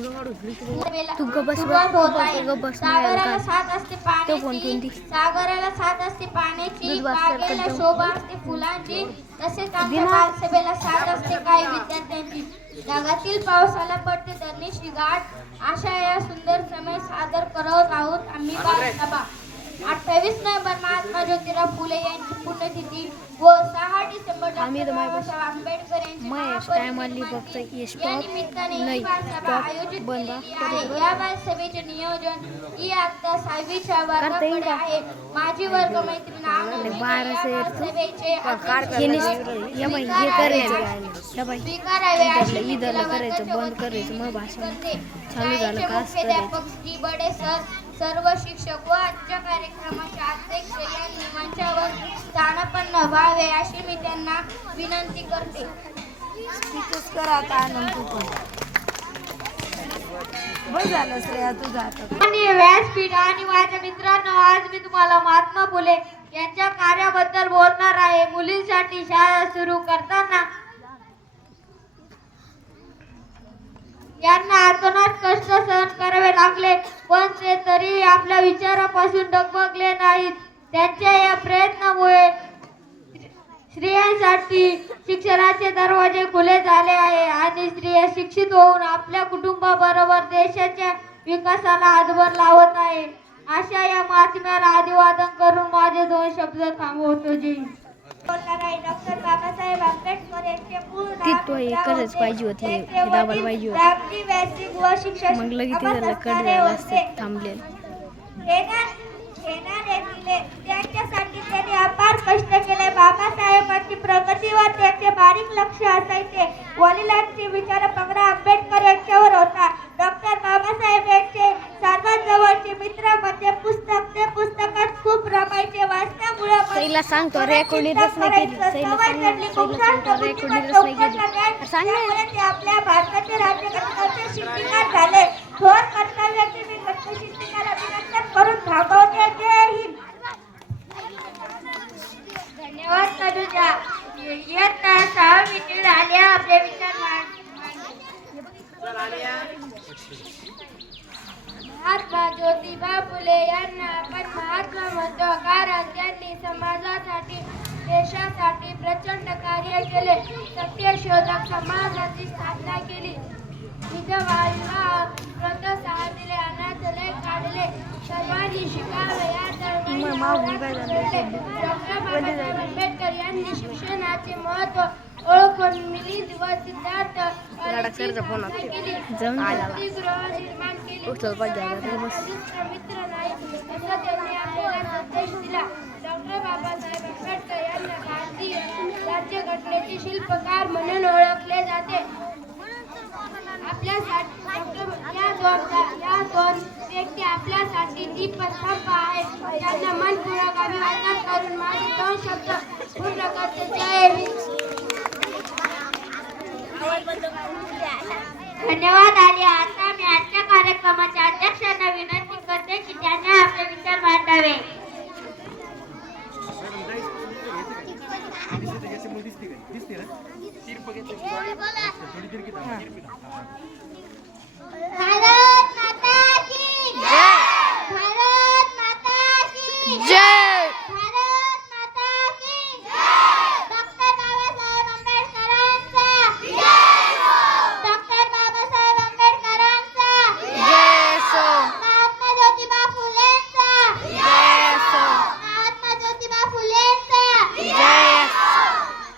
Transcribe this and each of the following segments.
तू? साथ असते पाण्याची? सागराला साथ असते पाण्याची दूध वाजता बागेला करतो. शोभा असते फुलांची. तसेच आमच्या साथ असते काही विद्यार्थ्यांची. ढगातील पावसाला पडते धरणीशी गाठ अशा या सुंदर समय सादर करत आहोत आम्ही बालसभा. अठ्ठावीस नोव्हेंबर महात्मा ज्योतिराव फुले यांची पुण्यतिथी व सहा डिसेंबर डॉक्टर बाबासाहेब आंबेडकर यांची. हे बालसभा आयोजित बंद केलेली करू आहे बरं. या बालसभेचे नियोजन आता सहावीच्या करता वर्गाकडे? आहे माझी. बालसभेचे स्वीकारावे अशी मी तिला बंद शाळेचे मुख्याध्यापक श्री बडे सर सर्व शिक्षक व आजच्या कार्यक्रमाचे अध्यक्ष यांनी मंचावर स्थानापन्न व्हावे अशी मी त्यांना विनंती करते. कर आता आनंद तू पण. बस झालं श्रेया आता. आणि व्यासपीठ आणि माझ्या मित्रांनो आज मी तुम्हाला महात्मा फुले यांच्या कार्याबद्दल बोलणार आहे मुलींसाठी शाळा सुरू करताना यांना अतोनात कष्ट सहन करावे लागले पण ते तरी आपल्या विचारापासून डगमगले नाहीत. त्यांच्या या प्रयत्नामुळे स्त्रियांसाठी शिक्षणाचे दरवाजे खुले झाले आहे आणि स्त्रिया शिक्षित होऊन आपल्या कुटुंबाबरोबर देशाच्या विकासाला हातभार लावत आहे. अशा या महात्म्याला अभिवादन करून माझे दोन शब्द थांबवतो आहे डॉक्टर बाबासाहेब आंबेडकर यांचे पूर्ण हे पाहिजे होती, दाबायला पाहिजे मग लगेच ते दिले त्यांच्यासाठी त्यांनी अपार कष्ट केले. बाबासाहेबांची प्रगतीवर त्यांचे बारीक लक्ष असायचे. वडिलांचे विचार पंगडा आंबेडकर यांच्यावर होता. डॉक्टर बाबासाहेब यांचे सर्वात जवळचे मित्र म्हणजे पुस्तक. ते पुस्तकात खूप रमायचे. वाचण्यामुळे सांगतो केली. केली. सांग आपल्या भारताचे राज्यघटनेचे शिल्पीकार झाले थोर कर्तव्याचे मी घटनाशिल्पीकार अभिनंदन करून थांबवते जय हिंद धन्यवाद तनुजा इयत्ता सहा मिनिट झाले आपले विचार मांड- महात्मा ज्योतिबा फुले यांना आपण महात्मा म्हणतो. कारण त्यांनी समाजासाठी देशासाठी प्रचंड कार्य केले. सत्यशोधक समाजाची स्थापना केली. विधवा विवाह व्रतसहा दिले अनाथालय काढले. सर्वांनी शिकावे या बाबासाहेब आंबेडकर यांनी शिक्षणाचे महत्त्व फोन. जाऊन. उचल पाहिजे डॉक्टर बाबासाहेब आंबेडकर यांना भारतीय राज्यघटनेचे शिल्पकार म्हणून ओळखले जाते. आपल्यासाठी या दोन या दोन व्यक्ती आपल्यासाठी दीपस्तंभ आहेत. त्यांना मनपूर्वक अभिवादन करून माझे दोन शब्द पूर्ण करते जय हिंद. धन्यवाद. आणि आता मी आजच्या कार्यक्रमाच्या अध्यक्षांना विनंती करते की त्यांनी आपले विचार मांडावे भारत माता की भारत माता की जय भारत माता की डॉक्टर बाबासाहेब आंबेडकरांचा डॉक्टर बाबासाहेब आंबेडकरांचा जय सो महात्मा ज्योतिबा फुलेंचा जय सो महात्मा ज्योतिबा फुलेंचा जय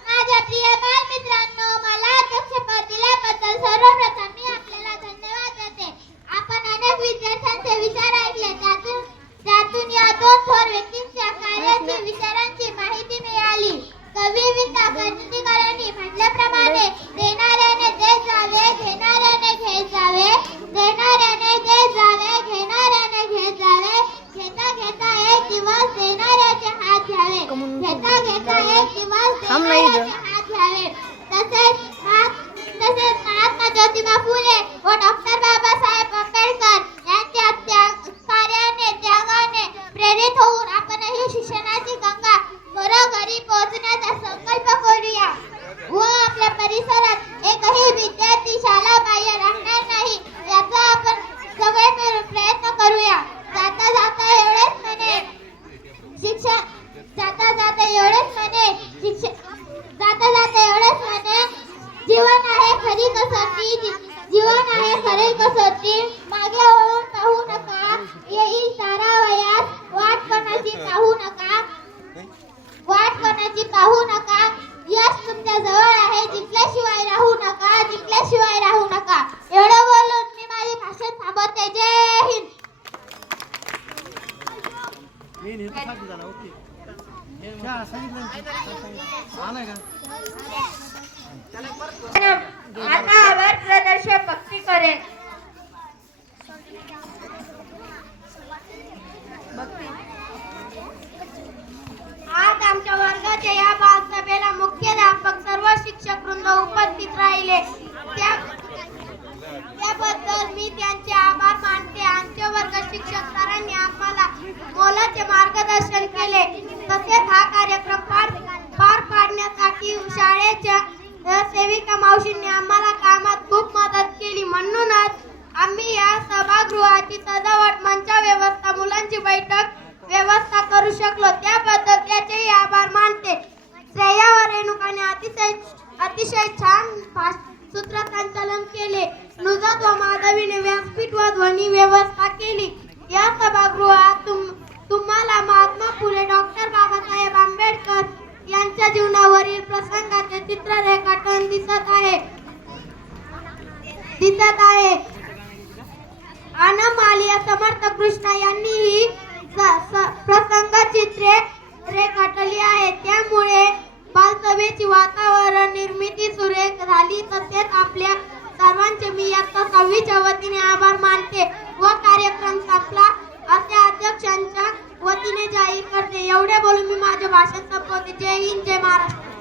माझ्या प्रिय बालमित्रांनो मला अध्यक्षपद दिल्याबद्दल सर्वप्रथम मी आपल्याला धन्यवाद देते जीवन आहे मागे वळून पाहू नका. येईल तारा वयास वाट कोणाची पाहू नका. वाट कोणाची पाहू नका. यश तुमच्या जवळ आहे. जिंकल्याशिवाय राहू नका. जिंकल्याशिवाय राहू नका. एवढं बोलून मी माझे भाषण थांबवते. जय हिंद. आता आभार प्रदर्शक भक्ती करेल. आज आमच्या वर्गाच्या या बालसभेला मुख्याध्यापक सर्व शिक्षक वृंद उपस्थित राहिले. त्याबद्दल मी त्यांचे आभार मानते. आमच्या वर्ग शिक्षक सरांनी आम्हाला मोलाचे मार्गदर्शन केले. तसेच हा कार्यक्रम पार पार पाडण्यासाठी शाळेच्या अ, सेविका मावशींनी आम्हाला कामात खूप मदत केली. म्हणूनच आम्ही या सभागृहाची सजावट मंचा व्यवस्था मुलांची बैठक व्यवस्था करू शकलो. त्याबद्दल त्याचेही आभार मानते. श्रेया व रेणुकाने अतिशय अतिशय छान भाष- सूत्रसंचालन केले. नुजत व माधवीने व्यासपीठ व ध्वनी व्यवस्था केली या सभागृहात तुम तुम्हाला महात्मा फुले डॉक्टर बाबासाहेब आंबेडकर यांच्या जीवनावरील प्रसंगाचे चित्र रेखाटन दिसत आहे दिसत आहे. अनमालिया समर्थ कृष्ण यांनी ही स- प्रसंग चित्रे रेखाटली आहेत. त्यामुळे बालसभेची वातावरण निर्मिती सुरेख झाली तसेच आपल्या सर्वांचे मी आता सव्वीच्या वतीने आभार मानते. व कार्यक्रम संपला. असे अध्यक्षांच्या वतीने जाहीर करते. एवढे बोलून मी माझे भाषण संपवते. जय हिंद जय महाराष्ट्र.